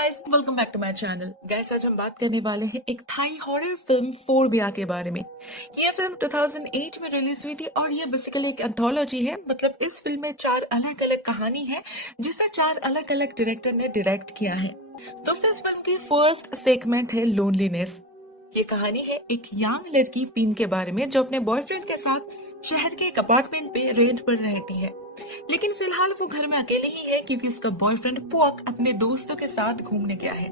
Guys, welcome back to my channel. Guys, आज हम बात करने वाले हैं एक थाई हॉरर फिल्म फोबिया के बारे में। ये फिल्म 2008 में रिलीज हुई थी और ये बेसिकली एक एंथोलॉजी है। मतलब इस फिल्म में 4 अलग अलग कहानी है जिसे 4 अलग अलग डायरेक्टर ने डायरेक्ट किया है। दोस्तों, इस फिल्म की फर्स्ट सेगमेंट है लोनलीनेस। ये कहानी है एक यंग लड़की पिन के बारे में जो अपने बॉयफ्रेंड के साथ शहर के एक अपार्टमेंट पे रेंट पर रहती है। लेकिन फिलहाल वो घर में अकेले ही है क्योंकि उसका बॉयफ्रेंड पुअक अपने दोस्तों के साथ घूमने गया है।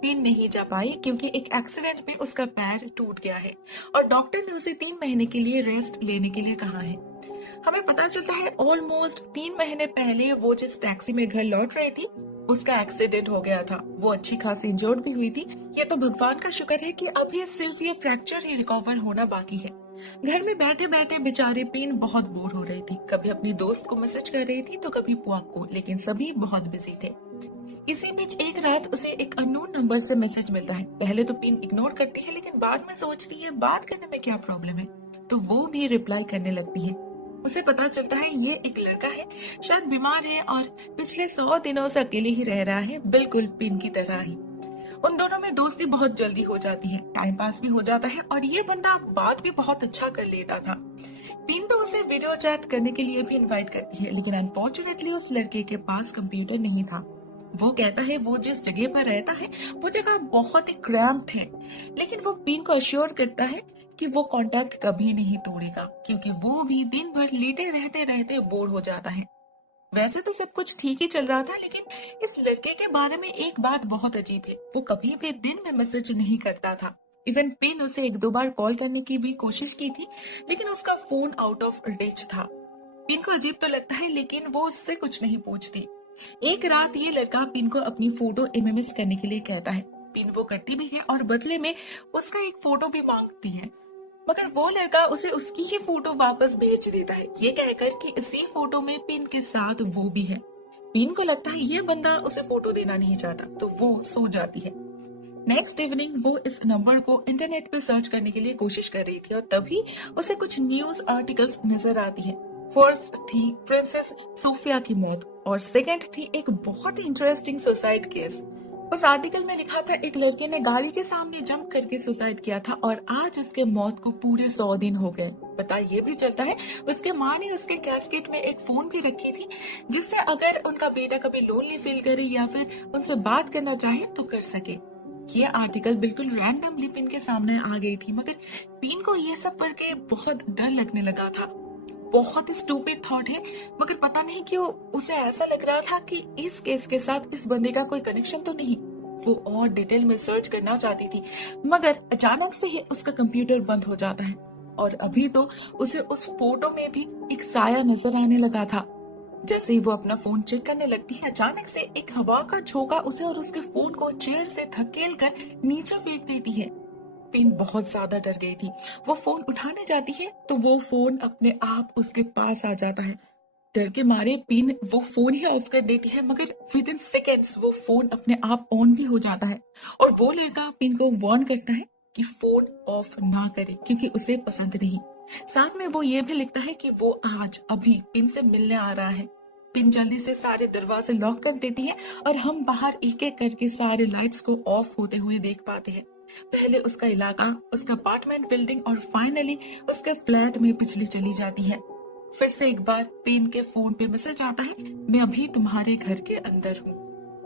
पिन नहीं जा पाई क्योंकि एक एक्सीडेंट में उसका पैर टूट गया है और डॉक्टर ने उसे 3 महीने के लिए रेस्ट लेने के लिए कहा है। हमें पता चलता है ऑलमोस्ट 3 महीने पहले वो जिस टैक्सी में घर लौट रही थी उसका एक्सीडेंट हो गया था। वो अच्छी खासी इंजर्ड भी हुई थी। ये तो भगवान का शुक्र है कि अभी सिर्फ ये फ्रैक्चर ही रिकवर होना बाकी है। घर में बैठे बैठे बेचारे पिन बहुत बोर हो रही थी। कभी अपनी दोस्त को मैसेज कर रही थी तो कभी पुआक को, लेकिन सभी बहुत बिजी थे। इसी बीच एक रात उसे एक अननोन नंबर से मैसेज मिलता है। पहले तो पिन इग्नोर करती है, लेकिन बाद में सोचती है बात करने में क्या प्रॉब्लम है, तो वो भी रिप्लाई करने लगती है। उसे पता चलता है ये एक लड़का है, शायद बीमार है और पिछले 100 दिनों से अकेले ही रह रहा है, बिल्कुल पिन की तरह ही। उन दोनों में दोस्ती बहुत जल्दी हो जाती है, टाइम पास भी हो जाता है और ये बंदा बात भी बहुत अच्छा कर लेता था। पिन तो उसे वीडियो चैट करने के लिए भी इनवाइट करती है, लेकिन अनफॉर्चुनेटली उस लड़के के पास कंप्यूटर नहीं था। वो कहता है वो जिस जगह पर रहता है वो जगह बहुत ही क्रैम्प्ड है, लेकिन वो पिन को अश्योर करता है कि वो कांटेक्ट कभी नहीं तोड़ेगा क्योंकि वो भी दिन भर लेटे रहते रहते बोर हो जाता है। वैसे तो सब कुछ ठीक ही चल रहा था, लेकिन इस लड़के के बारे में एक बात बहुत अजीब है। वो कभी भी दिन में मैसेज नहीं करता था। इवन पिन उसे 1-2 बार कॉल करने की भी कोशिश की थी, लेकिन उसका फोन आउट ऑफ रीच था। पिन को अजीब तो लगता है, लेकिन वो उससे कुछ नहीं पूछती। एक रात ये लड़का पिन को अपनी फोटो एमएमएस करने के लिए कहता है। पिन वो करती भी है और बदले में उसका एक फोटो भी मांगती है, मगर वो लड़का उसे उसकी ही फोटो वापस भेज देता है, ये कहकर कि इसी फोटो में पिन के साथ वो भी है। पिन को लगता है ये बंदा उसे फोटो देना नहीं चाहता, तो वो सो जाती है। नेक्स्ट इवनिंग वो इस नंबर को इंटरनेट पे सर्च करने के लिए कोशिश कर रही थी और तभी उसे कुछ न्यूज आर्टिकल्स नजर आती है। फर्स्ट थी प्रिंसेस सोफिया की मौत और सेकंड थी एक बहुत ही इंटरेस्टिंग सुसाइड केस। उस आर्टिकल में लिखा था एक लड़के ने गाड़ी के सामने जंप करके सुसाइड किया था और आज उसके मौत को पूरे 100 दिन हो गए। पता ये भी चलता है उसके माँ ने उसके कैस्केट में एक फोन भी रखी थी, जिससे अगर उनका बेटा कभी लोनली फील करे या फिर उनसे बात करना चाहे तो कर सके। ये आर्टिकल बिल्कुल रैंडमली पिन के सामने आ गई थी, मगर पिन को ये सब पढ़ के बहुत डर लगने लगा था। बहुत ही स्टूपिड थॉट है, मगर पता नहीं क्यों उसे ऐसा लग रहा था कि इस केस के साथ इस बंदे का कोई कनेक्शन तो नहीं। वो और डिटेल में सर्च करना चाहती थी, मगर अचानक से ही उसका कंप्यूटर बंद हो जाता है और अभी तो उसे उस फोटो में भी एक साया नजर आने लगा था। जैसे ही वो अपना फोन चेक करने लगती है, अचानक से एक हवा का झोंका उसे और उसके फोन को चेयर से धकेल कर नीचे फेंक देती है। पिन बहुत ज्यादा डर गई थी। वो फोन उठाने जाती है तो वो फोन अपने आप उसके पास आ जाता है। डर के मारे पिन वो फोन ही ऑफ कर देती है, मगर विद इन सेकेंड्स वो फोन अपने आप ऑन भी हो जाता है और वो लड़का पिन को वार्न करता है कि फोन ऑफ ना करे क्योंकि उसे पसंद नहीं। साथ में वो ये भी लिखता है कि वो आज अभी पिन से मिलने आ रहा है। पिन जल्दी से सारे दरवाजे लॉक कर देती है और हम बाहर एक एक करके सारे लाइट्स को ऑफ होते हुए देख पाते हैं। पहले उसका इलाका, उसका अपार्टमेंट बिल्डिंग और फाइनली उसके फ्लैट में बिजली चली जाती है। फिर से एक बार पिन के फोन पे मैसेज आता है, मैं अभी तुम्हारे घर के अंदर हूँ।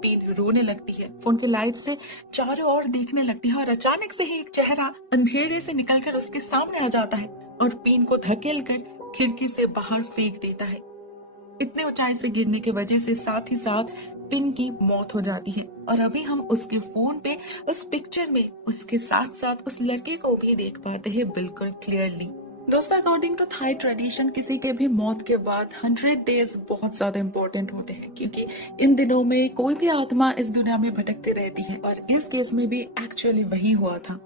पिन रोने लगती है, फोन के लाइट से चारों ओर देखने लगती है और अचानक से ही एक चेहरा अंधेरे से निकलकर उसके सामने आ जाता है और पिन को धकेल कर खिड़की से बाहर फेंक देता है। इतने ऊंचाई से गिरने की वजह से साथ ही साथ पिन की मौत हो जाती है और अभी हम उसके फोन पे उस पिक्चर में उसके साथ साथ उस लड़के को भी देख पाते हैं बिल्कुल क्लियरली। दोस्तों, अकॉर्डिंग टू थाई ट्रेडिशन किसी के भी मौत के बाद 100 डेज बहुत ज्यादा इम्पोर्टेंट होते हैं क्योंकि इन दिनों में कोई भी आत्मा इस दुनिया में भटकती रहती है और इस केस में भी एक्चुअली वही हुआ था।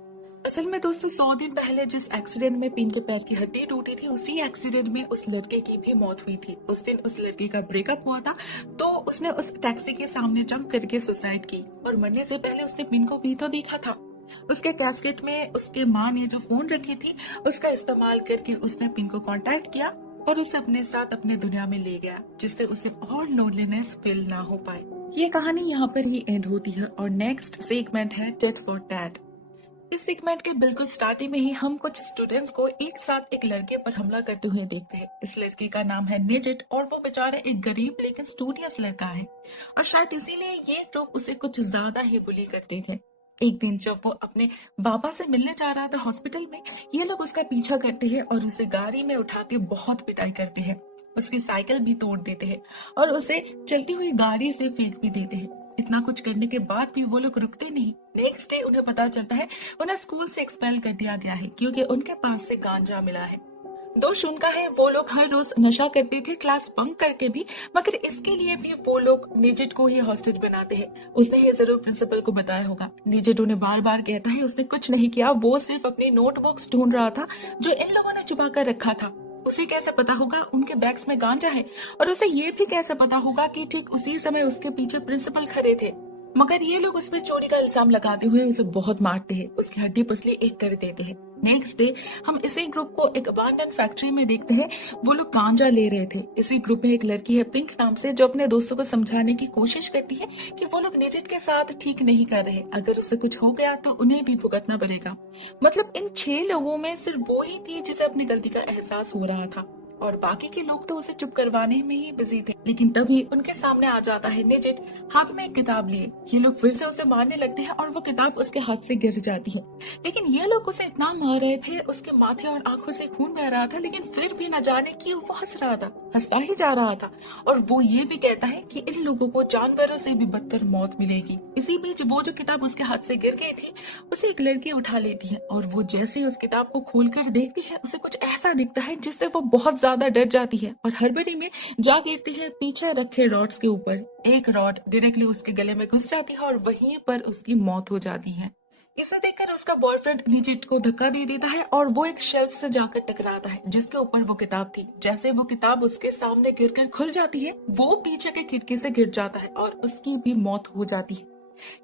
असल में दोस्तों, 100 दिन पहले जिस एक्सीडेंट में पिन के पैर की हड्डी टूटी थी उसी एक्सीडेंट में उस लड़के की भी मौत हुई थी। उस दिन उस लड़के का ब्रेकअप हुआ था, तो उसने उस टैक्सी के सामने जंप करके सुसाइड की और मरने से पहले उसने पिन को भी तो देखा था। उसके कैस्केट में उसके माँ ने जो फोन रखी थी उसका इस्तेमाल करके उसने पिन को कांटेक्ट किया और उसे अपने साथ अपने दुनिया में ले गया, जिससे उसे और लोनलीनेस फील ना हो पाए। ये कहानी यहाँ पर ही एंड होती है और नेक्स्ट सेगमेंट है टेट फॉर टैट। इस सेगमेंट के बिल्कुल स्टार्टिंग में ही हम कुछ स्टूडेंट्स को एक साथ एक लड़के पर हमला करते हुए देखते हैं। इस लड़के का नाम है निजिट और वो बेचारा एक गरीब लेकिन स्टूडियस लड़का है और शायद इसीलिए ये ग्रुप उसे कुछ ज्यादा ही बुली करते थे। एक दिन जब वो अपने बाबा से मिलने जा रहा था हॉस्पिटल में, ये लोग उसका पीछा करते हैं और उसे गाड़ी में उठा के बहुत पिटाई करते हैं। उसकी साइकिल भी तोड़ देते हैं और उसे चलती हुई गाड़ी से फेंक भी देते हैं। इतना कुछ करने के बाद भी वो लोग रुकते नहीं। नेक्स्ट डे उन्हें पता चलता है उन्हें स्कूल से एक्सपेल कर दिया गया है क्योंकि उनके पास से गांजा मिला है। दोष उनका है, वो लोग हर रोज नशा करते थे क्लास बंक करके भी, मगर इसके लिए भी वो लोग निजिट को ही हॉस्टेज बनाते हैं। उसने ये जरूर प्रिंसिपल को बताया होगा। निजिट उन्हें बार बार कहता है उसने कुछ नहीं किया, वो सिर्फ अपनी नोटबुक्स ढूंढ रहा था जो इन लोगों ने छुपा कर रखा था। उसे कैसे पता होगा उनके बैग्स में गांजा है, और उसे ये भी कैसे पता होगा कि ठीक उसी समय उसके पीछे प्रिंसिपल खड़े थे। मगर ये लोग उस पर चोरी का इल्जाम लगाते हुए उसे बहुत मारते हैं, उसकी हड्डी पसली एक कर देते हैं। नेक्स्ट डे हम इसी ग्रुप को एक अबांडन फैक्ट्री में देखते हैं। वो लोग गांजा ले रहे थे। इसी ग्रुप में एक लड़की है पिंक नाम से, जो अपने दोस्तों को समझाने की कोशिश करती है कि वो लोग निजिट के साथ ठीक नहीं कर रहे, अगर उसे कुछ हो गया तो उन्हें भी भुगतना पड़ेगा। मतलब इन 6 लोगों में सिर्फ वो ही थी जिसे अपनी गलती का एहसास हो रहा था और बाकी के लोग तो उसे चुप करवाने में ही बिजी थे। लेकिन तभी उनके सामने आ जाता है निजिट हाथ में एक किताब लिए। ये लोग फिर से उसे मारने लगते हैं और वो किताब उसके हाथ से गिर जाती है। लेकिन ये लोग उसे इतना मार रहे थे, उसके माथे और आंखों से खून बह रहा था, लेकिन फिर भी न जाने क्यों वो हंस रहा था, हंसता ही जा रहा था। और वो ये भी कहता है कि इन लोगों को जानवरों से भी बदतर मौत मिलेगी। इसी बीच वो जो किताब उसके हाथ से गिर गई थी उसे एक लड़की उठा लेती है और वो जैसे ही उस किताब को खोलकर देखती है उसे कुछ ऐसा दिखता है जिससे वो बहुत ज्यादा डर जाती है और हड़बड़ी में जा गिरती है पीछे रखे रॉड्स के ऊपर। एक रॉड डायरेक्टली उसके गले में घुस जाती है और वहीं पर उसकी मौत हो जाती है। इसे देखकर उसका बॉयफ्रेंड निजिट को धक्का दे देता है और वो एक शेल्फ से जाकर टकराता है जिसके ऊपर वो किताब थी। जैसे वो किताब उसके सामने गिरकर खुल जाती है, वो पीछे के खिड़की से गिर जाता है और उसकी भी मौत हो जाती है।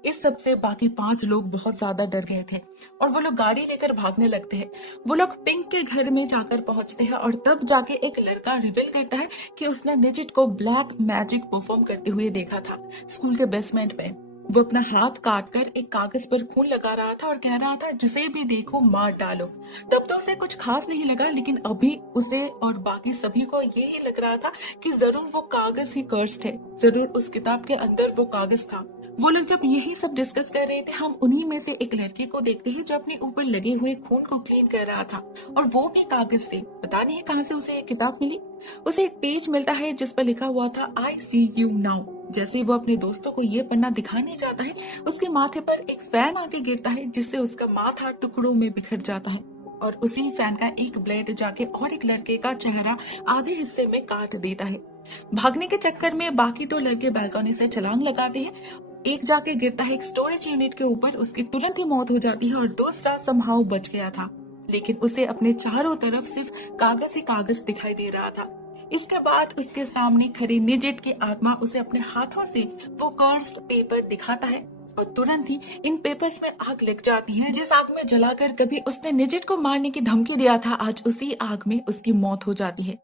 इस सब से बाकी 5 लोग बहुत ज्यादा डर गए थे और वो लोग गाड़ी लेकर भागने लगते हैं। वो लोग पिंक के घर में जाकर पहुंचते हैं और तब जाके एक लड़का रिवील करता है कि उसने निजिट को ब्लैक मैजिक परफॉर्म करते हुए देखा था स्कूल के बेसमेंट में। वो अपना हाथ काटकर एक कागज पर खून लगा रहा था और कह रहा था जिसे भी देखो मार डालो। तब तो उसे कुछ खास नहीं लगा, लेकिन अभी उसे और बाकी सभी को यही लग रहा था कि जरूर वो कागज ही कर्स्ड है, जरूर उस किताब के अंदर वो कागज था। वो लोग जब यही सब डिस्कस कर रहे थे, हम उन्हीं में से एक लड़के को देखते हैं जो अपने ऊपर लगे हुए खून को क्लीन कर रहा था, और वो भी कागज से। पता नहीं कहां से उसे एक किताब मिली। उसे एक पेज मिलता है जिस पर लिखा हुआ था आई सी यू नाउ। जैसे वो अपने दोस्तों को ये पन्ना दिखाने जाता है, उसके माथे पर एक फैन आके गिरता है जिससे उसका माथा टुकड़ों में बिखर जाता है और उसी फैन का एक ब्लेड जाके और एक लड़के का चेहरा आधे हिस्से में काट देता है। भागने के चक्कर में बाकी 2 लड़के बालकनी से छलांग लगाते हैं। एक जाके गिरता है एक स्टोरेज यूनिट के ऊपर, उसकी तुरंत ही मौत हो जाती है और दूसरा समहाउ बच गया था, लेकिन उसे अपने चारों तरफ सिर्फ कागज ही कागज दिखाई दे रहा था। इसके बाद उसके सामने खड़े निजिट की आत्मा उसे अपने हाथों से वो कर्स्ड पेपर दिखाता है और तुरंत ही इन पेपर्स में आग लग जाती है। जिस आग में जलाकर कभी उसने निजिट को मारने की धमकी दिया था, आज उसी आग में उसकी मौत हो जाती है।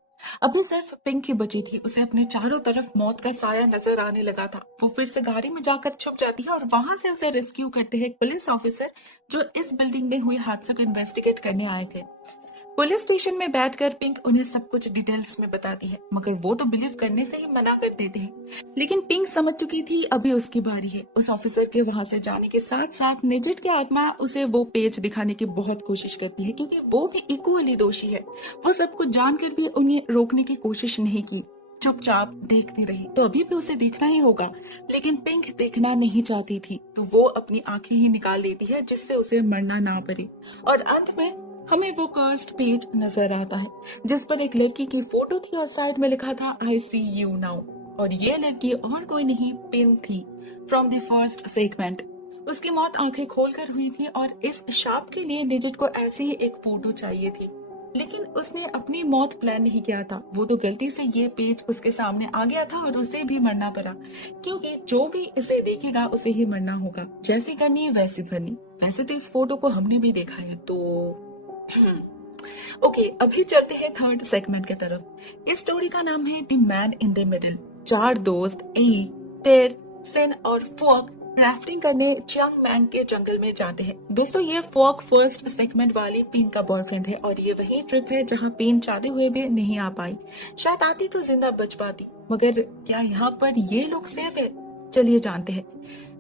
अभी सिर्फ पिंक ही बची थी। उसे अपने चारों तरफ मौत का साया नजर आने लगा था। वो फिर से गाड़ी में जाकर छुप जाती है और वहां से उसे रेस्क्यू करते हैं एक पुलिस ऑफिसर जो इस बिल्डिंग में हुए हादसे को इन्वेस्टिगेट करने आए थे। पुलिस स्टेशन में बैठकर पिंक उन्हें सब कुछ डिटेल्स में बताती है, मगर वो तो बिलीव करने से ही मना कर देते हैं। लेकिन पिंक समझ चुकी थी अभी उसकी बारी है। उस ऑफिसर के वहां से जाने के साथ साथ निजिट की आत्मा उसे वो पेज दिखाने की बहुत कोशिश करती है, क्योंकि वो भी इक्वली दोषी है। वो सब कुछ जानकर भी उन्हें रोकने की कोशिश नहीं की, चुपचाप देखती रही। तो अभी भी उसे देखना ही होगा, लेकिन पिंक देखना नहीं चाहती थी, तो वो अपनी आंखें ही निकाल लेती है जिससे उसे मरना ना पड़े। और अंत में हमें वो कर्स्ड पेज नजर आता है जिस पर एक लड़की की फोटो थी और साइड में लिखा था आई सी यू नाउ। और ये लड़की और कोई नहीं, पिन थी फ्रॉम द फर्स्ट सेगमेंट। उसकी मौत आंखें खोलकर हुई थी और इस शाप के लिए निजिट को ऐसी ही एक फोटो चाहिए थी, लेकिन उसने अपनी मौत प्लान नहीं किया था। वो तो गलती से ये पेज उसके सामने आ गया था और उसे भी मरना पड़ा, क्योंकि जो भी इसे देखेगा उसे ही मरना होगा। जैसी करनी वैसी भरनी। वैसे तो इस फोटो को हमने भी देखा है, तो ओके, अभी चलते हैं थर्ड सेगमेंट की तरफ। इस स्टोरी का नाम है the man in the middle. 4 दोस्त एली, टेड, सिन और फॉग राफ्टिंग करने चियांग मैंग के जंगल में जाते हैं। दोस्तों, ये फॉग फर्स्ट सेगमेंट वाली पिन का बॉयफ्रेंड है और ये वही ट्रिप है जहाँ पिन चाहते हुए भी नहीं आ पाई। शायद आती तो जिंदा बच पाती, मगर क्या यहाँ पर ये लोग सेफ है? चलिए जानते हैं।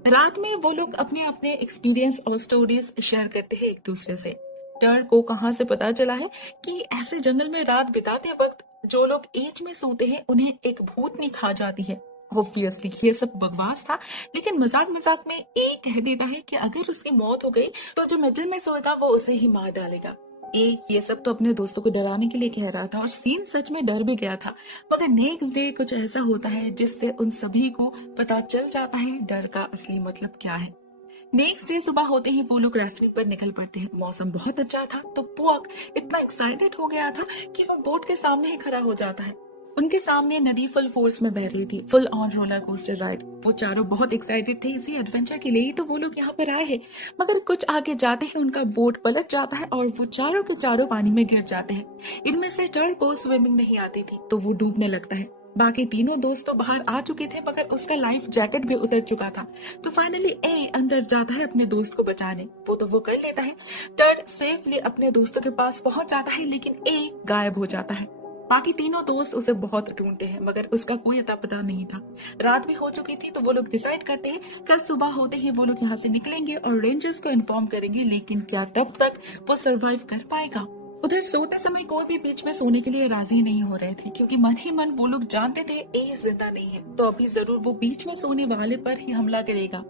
रात में वो लोग अपने अपने एक्सपीरियंस और स्टोरीज शेयर करते हैं एक दूसरे से। टर्ड को कहाँ से पता चला है कि ऐसे जंगल में रात बिताते वक्त जो लोग एज में सोते हैं उन्हें एक भूतनी खा जाती है। ऑब्वियसली ये सब बकवास था, लेकिन मजाक मजाक में ए कह देता है कि अगर उसकी मौत हो गई तो जो मिडिल में सोएगा वो उसे ही मार डालेगा। ये सब तो अपने दोस्तों को डराने के लिए कह रहा था और सीन सच में डर भी गया था। मगर नेक्स्ट डे कुछ ऐसा होता है जिससे उन सभी को पता चल जाता है डर का असली मतलब क्या है। नेक्स्ट डे सुबह होते ही वो लोग राफ्टिंग पर निकल पड़ते हैं। मौसम बहुत अच्छा था तो पुआक इतना एक्साइटेड हो गया था कि वो बोट के सामने ही खड़ा हो जाता है। उनके सामने नदी फुल फोर्स में बह रही थी, full on roller coaster ride. वो चारों बहुत एक्साइटेड थे इसी एडवेंचर के लिए ही तो वो लोग यहाँ पर आए हैं। मगर कुछ आगे जाते ही उनका बोट पलट जाता है और वो चारों के चारों पानी में गिर जाते हैं। इनमें से टर्ड को स्विमिंग नहीं आती थी तो वो डूबने लगता है। बाकी तीनों दोस्त तो बाहर आ चुके थे मगर उसका लाइफ जैकेट भी उतर चुका था। तो फाइनली ए अंदर जाता है अपने दोस्त को बचाने। वो कर लेता है। टर्ड सेफली अपने दोस्तों के पास पहुंच जाता है, लेकिन ए गायब हो जाता है। बाकी तीनों दोस्त उसे बहुत ढूंढते हैं मगर उसका कोई अता पता नहीं था। रात भी हो चुकी थी तो वो लोग डिसाइड करते हैं कल सुबह होते ही वो लोग यहाँ से निकलेंगे और रेंजर्स को इन्फॉर्म करेंगे, लेकिन क्या तब तक वो सरवाइव कर पाएगा? उधर सोते समय कोई भी बीच में सोने के लिए राजी नहीं हो रहे थे, क्योंकि मन ही मन वो लोग जानते थे ए जिंदा नहीं है तो अभी जरूर वो बीच में सोने वाले पर ही हमला करेगा।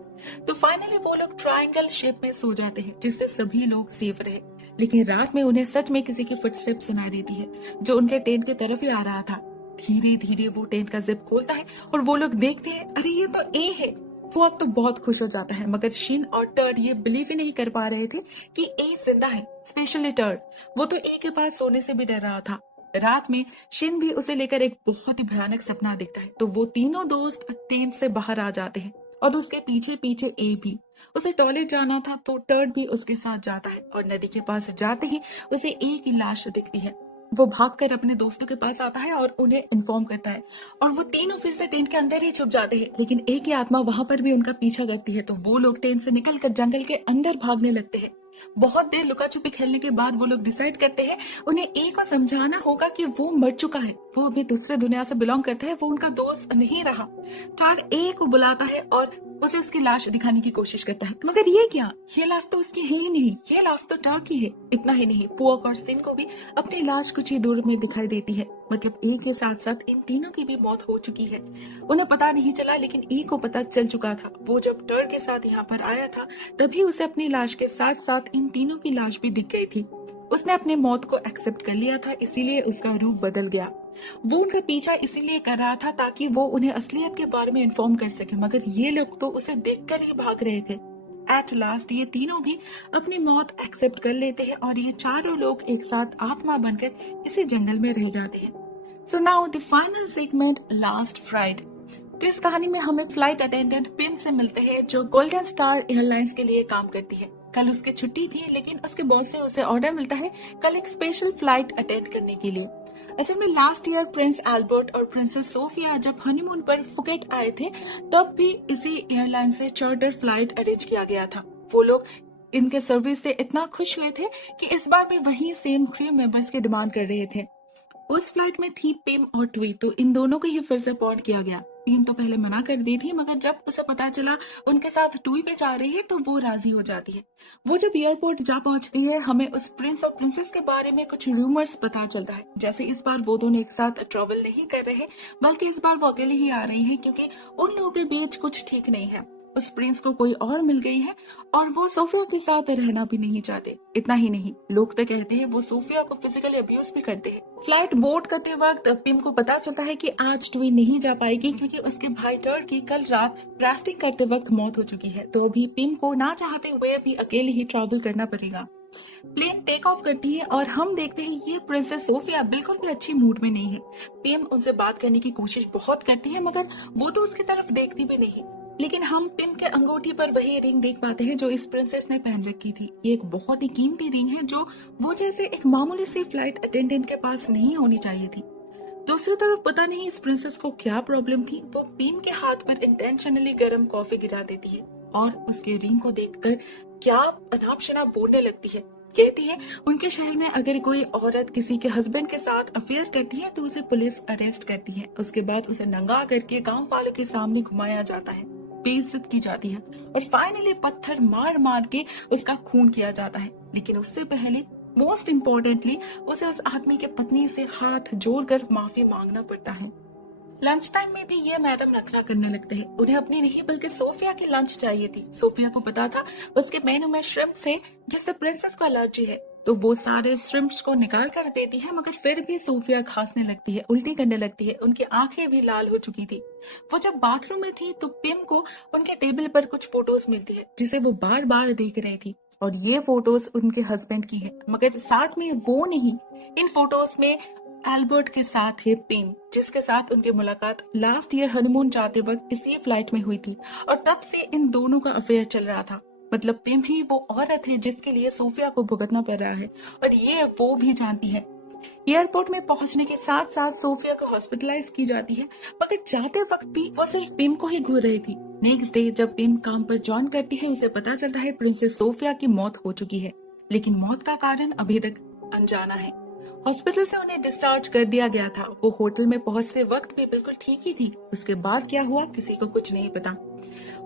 तो फाइनली वो लोग ट्रायंगल शेप में सो जाते हैं जिससे सभी लोग सेफ रहे। लेकिन रात में उन्हें सच में किसी की फुटस्टेप सुनाई देती है जो उनके टेंट की तरफ ही आ रहा था। धीरे धीरे वो टेंट का जिप खोलता है और वो लोग देखते हैं अरे ये तो ए है। वो अब तो बहुत खुश हो जाता है, मगर शिन और टर्ड ये बिलीव ही नहीं कर पा रहे थे कि ए जिंदा है, स्पेशली टर्ड। वो तो ए के पास सोने से भी डर रहा था। रात में शिन भी उसे लेकर एक बहुत ही भयानक सपना देखता है तो वो तीनों दोस्त टेंट से बाहर आ जाते हैं और उसके पीछे पीछे ए भी। उसे टॉयलेट जाना था तो टर्ड भी उसके साथ जाता है और नदी के पास जाते ही उसे ए की लाश दिखती है। वो भागकर अपने दोस्तों के पास आता है और उन्हें इन्फॉर्म करता है और वो तीनों फिर से टेंट के अंदर ही छुप जाते हैं। लेकिन ए की आत्मा वहां पर भी उनका पीछा करती है तो वो लोग टेंट से निकलकर जंगल के अंदर भागने लगते हैं। बहुत देर लुका छुपी खेलने के बाद वो लोग डिसाइड करते हैं उन्हें ए को समझाना होगा कि वो मर चुका है, वो अभी दूसरे दुनिया से बिलोंग करता है, वो उनका दोस्त नहीं रहा। टार्ड ए को बुलाता है और उसे उसकी लाश दिखाने की कोशिश करता है, मगर ये क्या, ये लाश तो उसकी है ही नहीं, ये लाश तो टार्ड की है। इतना ही नहीं, पुआक और सिन को भी अपनी लाश कुछ ही दूर में दिखाई देती है। मतलब ए के साथ साथ इन तीनों की भी मौत हो चुकी है। उन्हें पता नहीं चला लेकिन ए को पता चल चुका था। वो जब टर्ड के साथ यहाँ पर आया था तभी उसे अपनी लाश के साथ साथ इन तीनों की लाश भी दिख गई थी। उसने अपने मौत को एक्सेप्ट कर लिया था, इसीलिए उसका रूप बदल गया। वो उनका पीछा इसीलिए कर रहा था ताकि वो उन्हें असलियत के बारे में इन्फॉर्म कर सके, मगर ये लोग तो उसे देखकर ही भाग रहे थे। एट लास्ट ये तीनों भी अपनी मौत एक्सेप्ट कर लेते हैं और ये चारों लोग एक साथ आत्मा बनकर इसी जंगल में रह जाते हैं। So now the final segment, last Friday. तो इस कहानी में हम एक फ्लाइट अटेंडेंट पिम से मिलते हैं जो गोल्डन स्टार एयरलाइंस के लिए काम करती है। कल उसकी छुट्टी थी लेकिन उसके बॉस से उसे ऑर्डर मिलता है कल एक स्पेशल फ्लाइट अटेंड करने के लिए। असल में लास्ट ईयर प्रिंस एल्बर्ट और प्रिंसेस सोफिया जब हनीमून पर फुकेट आए थे तब भी इसी एयरलाइन से चार्टर फ्लाइट अरेंज किया गया था। वो लोग इनके सर्विस से इतना खुश हुए थे कि इस बार भी वही सेम क्रू मेंबर्स की डिमांड कर रहे थे। उस फ्लाइट में थी पिम और ट्वी, तो इन दोनों को ही फिर से अपॉइंट किया गया। पिम तो पहले मना कर दी थी मगर जब उसे पता चला उनके साथ ट्वी पे जा रही है तो वो राजी हो जाती है। वो जब एयरपोर्ट जा पहुंचती है हमें उस प्रिंस और प्रिंसेस के बारे में कुछ रूमर्स पता चलता है। जैसे इस बार वो दोनों एक साथ ट्रेवल नहीं कर रहे बल्कि इस बार वो अकेले ही आ रही है क्योंकि उन लोगों के बीच कुछ ठीक नहीं है। उस प्रिंस को कोई और मिल गई है और वो सोफिया के साथ रहना भी नहीं चाहते। इतना ही नहीं, लोग तो कहते हैं वो सोफिया को फिजिकली अब्यूज भी करते हैं। फ्लाइट बोर्ड करते वक्त पिम को पता चलता है कि आज ट्वी नहीं जा पाएगी क्योंकि उसके भाई टर्ड की कल रात राफ्टिंग करते वक्त मौत हो चुकी है। तो अभी पिम को ना चाहते हुए भी अकेले ही ट्रैवल करना पड़ेगा। प्लेन टेक ऑफ करती है और हम देखते हैं ये प्रिंसेस सोफिया बिल्कुल भी अच्छी मूड में नहीं है। पिम उनसे बात करने की कोशिश बहुत करती है मगर वो तो उसकी तरफ देखती भी नहीं। लेकिन हम पिम के अंगूठी पर वही रिंग देख पाते हैं जो इस प्रिंसेस ने पहन रखी थी। ये एक बहुत ही कीमती रिंग है जो वो जैसे एक मामूली सी फ्लाइट अटेंडेंट के पास नहीं होनी चाहिए थी। दूसरी तरफ पता नहीं इस प्रिंसेस को क्या प्रॉब्लम थी, वो पिम के हाथ पर इंटेंशनली गर्म कॉफी गिरा देती है और उसके रिंग को देखकर क्या अनाप शनाप बोलने लगती है। कहती है उनके शहर में अगर कोई औरत किसी के हस्बैंड के साथ अफेयर करती है तो उसे पुलिस अरेस्ट करती है, उसके बाद उसे नंगा करके गांव वालों के सामने घुमाया जाता है, बेइज्जत की जाती है और फाइनली पत्थर मार मार के उसका खून किया जाता है। लेकिन उससे पहले मोस्ट इम्पोर्टेंटली उसे उस आदमी के पत्नी से हाथ जोड़कर माफी मांगना पड़ता है। लंच टाइम में भी ये मैडम नखरा करने लगते हैं। उन्हें अपनी नहीं बल्कि सोफिया की लंच चाहिए थी। सोफिया को पता था उसके मेनू में श्रिम्प्स है जिससे प्रिंसेस को एलर्जी है, तो वो सारे श्रिम्प्स को निकाल कर देती है, मगर फिर भी सोफिया खांसने लगती है, उल्टी करने लगती है, उनकी आंखें भी लाल हो चुकी थी। वो जब बाथरूम में थी तो पिम को उनके टेबल पर कुछ फोटोज मिलती है जिसे वो बार बार देख रही थी और ये फोटोज उनके हस्बैंड की है, मगर साथ में वो नहीं। इन फोटोज में एल्बर्ट के साथ है पिम, जिसके साथ उनकी मुलाकात लास्ट ईयर हनीमून जाते वक्त इसी फ्लाइट में हुई थी और तब से इन दोनों का अफेयर चल रहा था। मतलब पिम ही वो औरत है जिसके लिए सोफिया को भुगतना पड़ रहा है और ये वो भी जानती है। एयरपोर्ट में पहुंचने के साथ साथ सोफिया को हॉस्पिटलाइज की जाती है, मगर जाते वक्त भी वो सिर्फ पिम को ही घूर रही थी। नेक्स्ट डे जब पिम काम पर ज्वाइन करती है उसे पता चलता है प्रिंसेस सोफिया की मौत हो चुकी है, लेकिन मौत का कारण अभी तक अनजाना है। हॉस्पिटल से उन्हें डिस्चार्ज कर दिया गया था। वो होटल में पहुंचते वक्त भी बिल्कुल ठीक ही थी। उसके बाद क्या हुआ किसी को कुछ नहीं पता।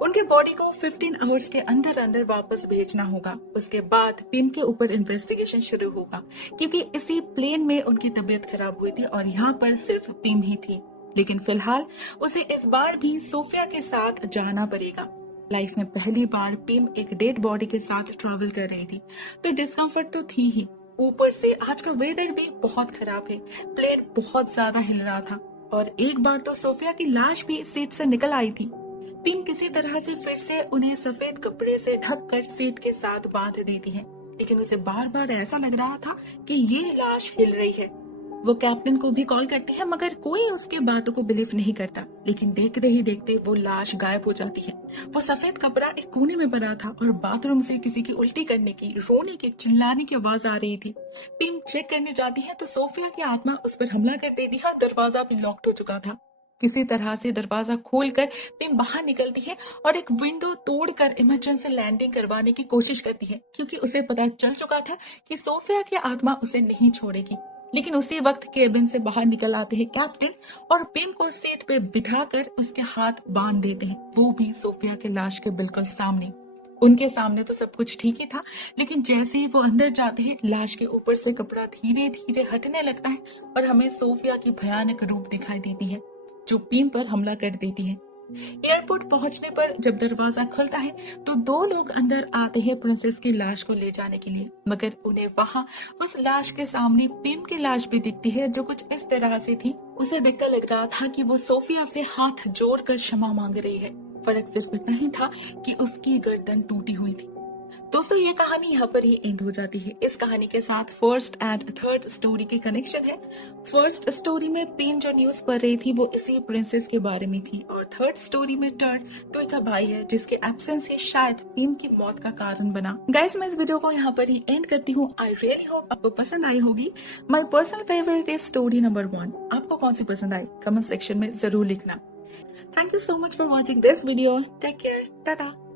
उनके बॉडी को 15 आवर्स के अंदर अंदर वापस भेजना होगा। उसके बाद पिम के ऊपर इन्वेस्टिगेशन शुरू होगा, क्योंकि इसी प्लेन में उनकी तबीयत खराब हुई थी और यहाँ पर सिर्फ पिम ही थी। लेकिन फिलहाल उसे इस बार भी सोफिया के साथ जाना पड़ेगा। लाइफ में पहली बार पिम एक डेड बॉडी के साथ ट्रैवल कर रही थी, तो डिस्कम्फर्ट तो थी ही। ऊपर से आज का वेदर भी बहुत खराब है, प्लेन बहुत ज्यादा हिल रहा था और एक बार तो सोफिया की लाश भी सीट से निकल आई थी। पिम किसी तरह से फिर से उन्हें सफेद कपड़े से ढककर सीट के साथ बांध देती है, लेकिन उसे बार बार ऐसा लग रहा था कि ये लाश हिल रही है। वो कैप्टन को भी कॉल करती है, मगर कोई उसके बातों को बिलीव नहीं करता। लेकिन देखते ही देखते वो लाश गायब हो जाती है। वो सफेद कपड़ा एक कोने में पड़ा था और बाथरूम से किसी की उल्टी करने की, रोने की, चिल्लाने की आवाज आ रही थी। पिम चेक करने जाती है तो सोफिया की आत्मा उस पर हमला कर देती है। दरवाजा भी लॉक्ड हो चुका था। किसी तरह से दरवाजा खोलकर पिम बाहर निकलती है और एक विंडो तोड़कर इमरजेंसी लैंडिंग करवाने की कोशिश करती है, क्योंकि उसे पता चल चुका था कि सोफिया की आत्मा उसे नहीं छोड़ेगी। लेकिन उसी वक्त केबिन से बाहर निकल आते हैं कैप्टन और पिम को सीट पे बिठाकर उसके हाथ बांध देते हैं, वो भी सोफिया के लाश के बिल्कुल सामने। उनके सामने तो सब कुछ ठीक ही था, लेकिन जैसे ही वो अंदर जाते हैं लाश के ऊपर से कपड़ा धीरे धीरे हटने लगता है और हमें सोफिया की भयानक रूप दिखाई देती है, जो पिम पर हमला कर देती है। एयरपोर्ट पहुंचने पर जब दरवाजा खुलता है तो दो लोग अंदर आते हैं प्रिंसेस की लाश को ले जाने के लिए, मगर उन्हें वहां उस लाश के सामने पिम की लाश भी दिखती है, जो कुछ इस तरह से थी। उसे देखकर लग रहा था कि वो सोफिया से हाथ जोड़कर क्षमा मांग रही है। फर्क सिर्फ इतना ही था कि उसकी गर्दन टूटी हुई थी। दोस्तों ये कहानी यहाँ पर ही एंड हो जाती है। इस कहानी के साथ फर्स्ट एंड थर्ड स्टोरी के कनेक्शन है। फर्स्ट स्टोरी में पिम जो न्यूज पढ़ रही थी वो इसी प्रिंसेस के बारे में थी, और थर्ड स्टोरी में टोई का भाई है जिसके एब्सेंस ही शायद पिम की मौत का कारण बना। गाइस मैं इस वीडियो को यहाँ पर ही एंड करती हूँ। आई रियली होप आपको पसंद आई होगी। My personal favourite is story number 1। आपको कौन सी पसंद आई कमेंट सेक्शन में जरूर लिखना। Thank you so much for watching this video. Take care. Ta-ta.